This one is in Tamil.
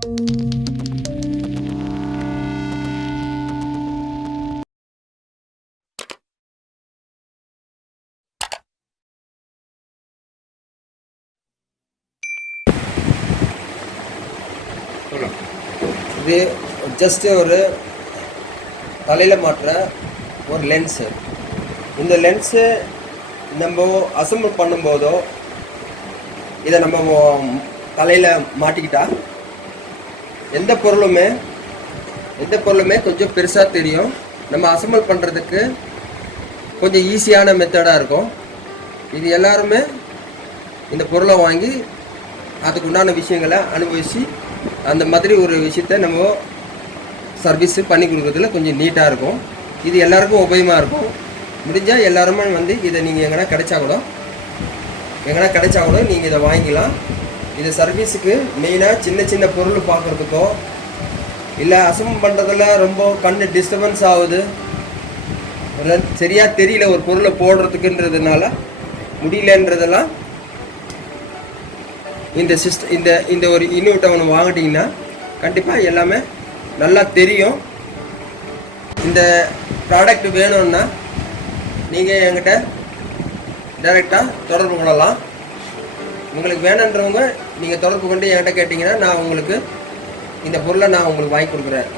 இது ஜஸ்ட் ஒரு தலையில் மாட்டுற ஒரு லென்ஸு. இந்த லென்ஸு நம்ம அசம்பிள் பண்ணும்போதோ இதை நம்ம தலையில் மாட்டிக்கிட்டா எந்த பொருளுமே கொஞ்சம் பெருசாக தெரியும். நம்ம அசம்பிள் பண்ணுறதுக்கு கொஞ்சம் ஈஸியான மெத்தடாக இருக்கும். இது எல்லாருமே இந்த பொருளை வாங்கி அதுக்கு உண்டான விஷயங்களை அனுபவித்து அந்த மாதிரி ஒரு விஷயத்த நம்ம சர்வீஸ் பண்ணி கொடுக்குறதுல கொஞ்சம் நீட்டாக இருக்கும். இது எல்லாருக்கும் உபயோகமாக இருக்கும். முடிஞ்சால் எல்லாருமே வந்து இதை நீங்கள் எங்கன்னா கிடைச்சா கூட நீங்கள் இதை வாங்கிக்கலாம். இது சர்வீஸுக்கு மெயினாக சின்ன சின்ன பொருள் பார்க்குறதுக்கோ இல்லை அசம்பிள் பண்ணுறதுல ரொம்ப கண்ணு டிஸ்டர்பன்ஸ் ஆகுது, சரியாக தெரியல ஒரு பொருளை போடுறதுக்குன்றதுனால முடியலன்றதெல்லாம் இந்த ஒரு இன்வெர்ட்டை ஒன்று வாங்கிட்டீங்கன்னா கண்டிப்பாக எல்லாமே நல்லா தெரியும். இந்த ப்ராடக்ட் வேணும்னா நீங்கள் என்கிட்ட டைரெக்டாக தொடர்பு கொள்ளலாம். உங்களுக்கு வேணுன்றவங்க நீங்கள் தொடர்பு கொண்டு என்கிட்ட கேட்டிங்கன்னா நான் உங்களுக்கு இந்த பொருளை உங்களுக்கு வாங்கி கொடுக்குறேன்.